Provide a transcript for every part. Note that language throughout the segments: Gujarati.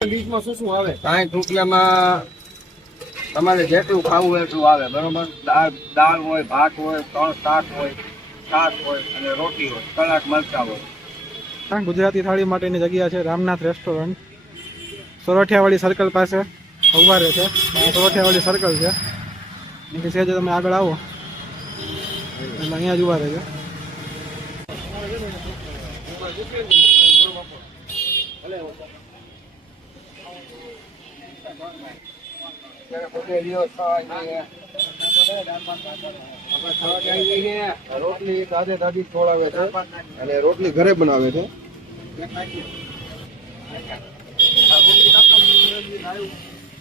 ડીશમાં શું શું આવે? 60 રૂપિયામાં તમારે જેટલું ખાવું હોય એટલું આવે, બરોબર. દાળ હોય, ભાત હોય, 3 શાક હોય, છાશ હોય અને રોટી હોય, સલાડ, મરચાં હોય. ગુજરાતી થાળી માટેની જગ્યા છે રામનાથ રેસ્ટોરન્ટ, સોરઠિયાવાડી સર્કલ પાસે ઉભા રહે છે. સોરઠિયાવાડી સર્કલ છે, એની સેજ તમે આગળ આવો એટલે અહીંયા જ ઉભા રહે છે. રોટલી દાદે દાદી ખવડાવે છે અને રોટલી ઘરે બનાવે છે.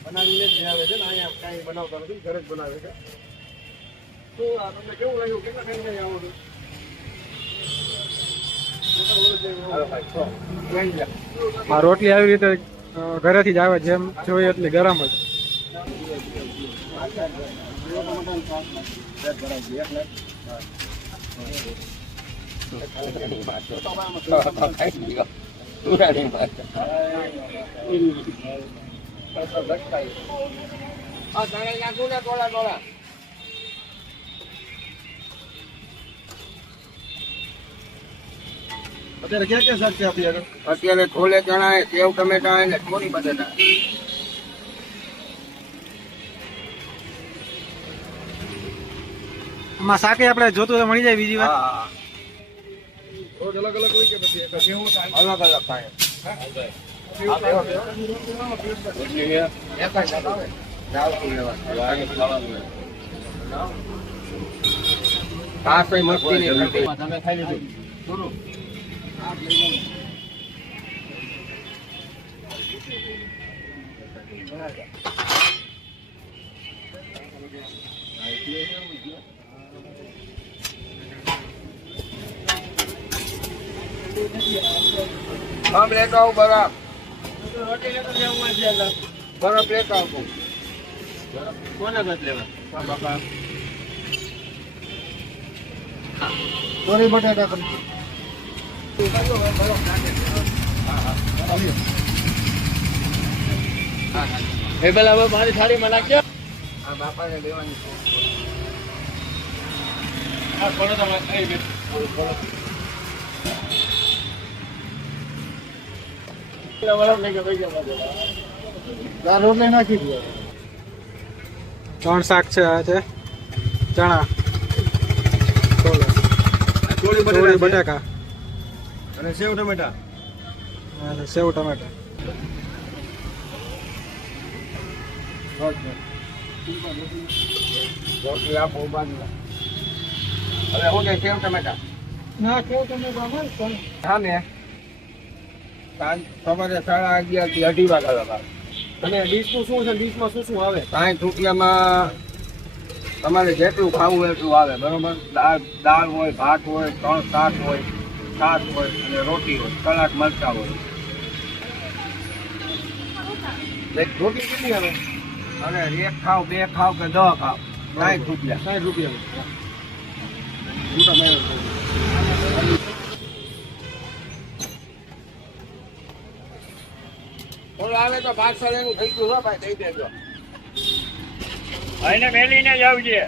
બનાવીને જ આવે છે ને, અહીંયા કાંઈ બનાવતા નથી, ઘરે જ બનાવે છે. તો તમને કેવું લાગ્યું? કેટલા ટાઈમ આવો છો? આ રોટલી આવી રીતે ઘરેથી જ આવે, જેમ જોઈએ એટલી ગરમ જ. અત્યારે ક્યાં ક્યાં શાક છે આપણી આગળ? અત્યારે છોલે ચણા, સેવ ટમેટા અને કોરી બટેટા. આમાં શાકે આપણે જોતું તો મળી જાય બીજી વાર? હા, રોજ અલગ અલગ હોય કે પછી અલગ અલગ થાય? તમે ખાઈ લીધું? हम लेकर आओ बर्फ, बर्फ लेकर आओ. कोने बच लेगा? કોરી બટાટા કરી એ પેલા હવે મારી થાળીમાં નાખ્યો. આ બાપાને દેવાની છે. આ કોને તમે રોટલી નાખી દો. 3 શાક છે. આ છે ચણા, ચોળી બટાકા અને સેવ ટમેટા. અને સેવ ટમેટા. રોટલી આપો બાજુ. હવે હું કે સેવ ટમેટા ના, સેવ ટમેટા હા ને. સાંજ સવારે 11:30 થી 2:30 વાગ્યા લગા. અને ડીશનું શું છે? ડીશમાં શું શું આવે? 60 રૂપિયામાં તમારે જેટલું ખાવું હોય એટલું આવે, બરોબર. દાળ હોય, ભાત હોય, 3 શાક હોય, છાશ હોય અને રોટી હોય, સલાડ, મરચાં હોય. રોટી કેટલી આવે? અને 1 ખાવ, 2 ખાવ કે 10 ખાવ, 60 રૂપિયા. 60 રૂપિયા. આવે તો 500 એનું થઈ ગયું, ભાઈ દઈ દેજો. એને મેલીને જ આવજે.